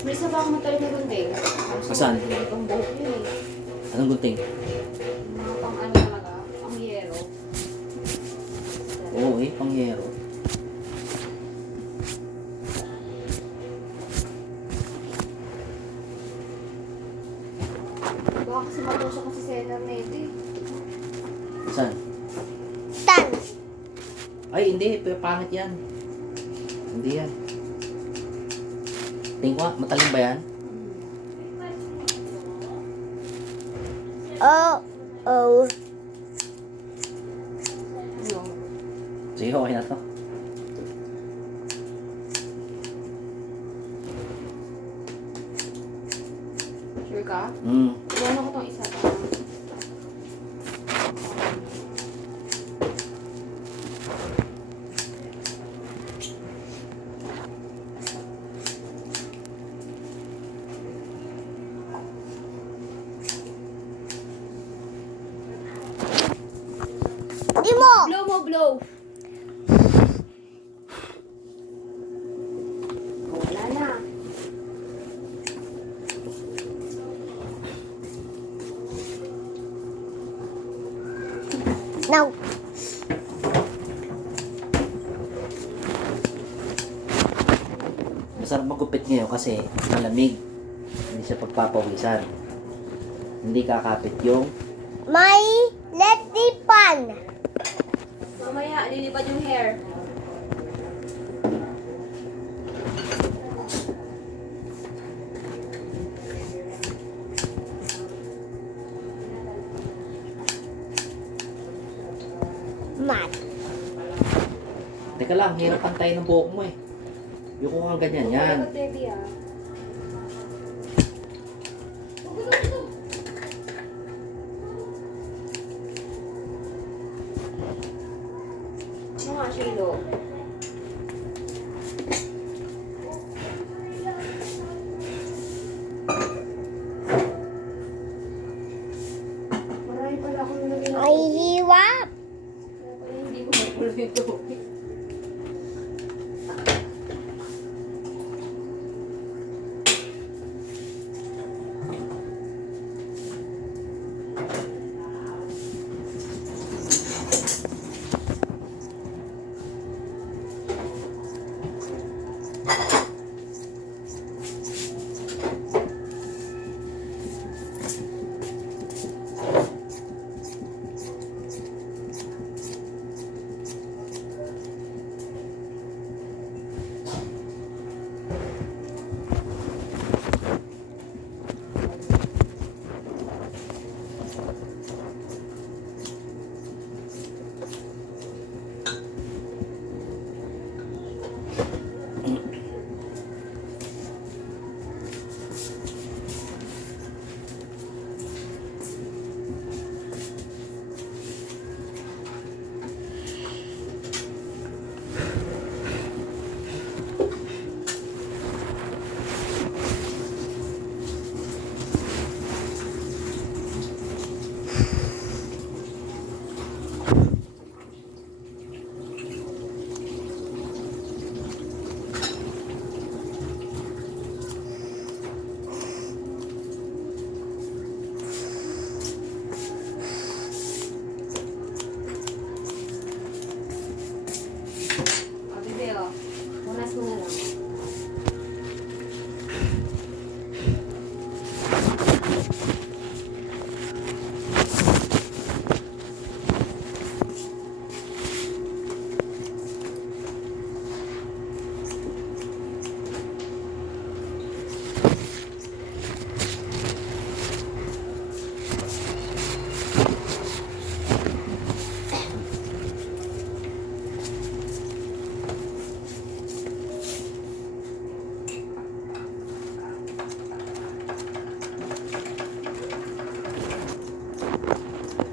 May isa pa akong matalim na gunting. Saan? Ang buhok yun eh. Anong gunting? Mga pang ano talaga, pang yero. Oo pangyero. Baka kasi matusok ko si Seller na ito eh. Saan? Tan. Ay, hindi. Pangit yan. Hindi yan. Tingin ko nga, matalim ba yan? Oh. Oh. Ano? Sige, okay na to. Sure ka? Iwan ko tong isa pa. Di mo. Blow mo, blow! Wala na. Now. Masarap magupit ngayon kasi malamig. Hindi siya pagpapawisan. Hindi kakapit yung My letty pan. Mamaya, lilipad yung hair. Mat. Teka lang, hirap pantayin ng buhok mo eh. Yung kung ganyan, yan. Baby ah.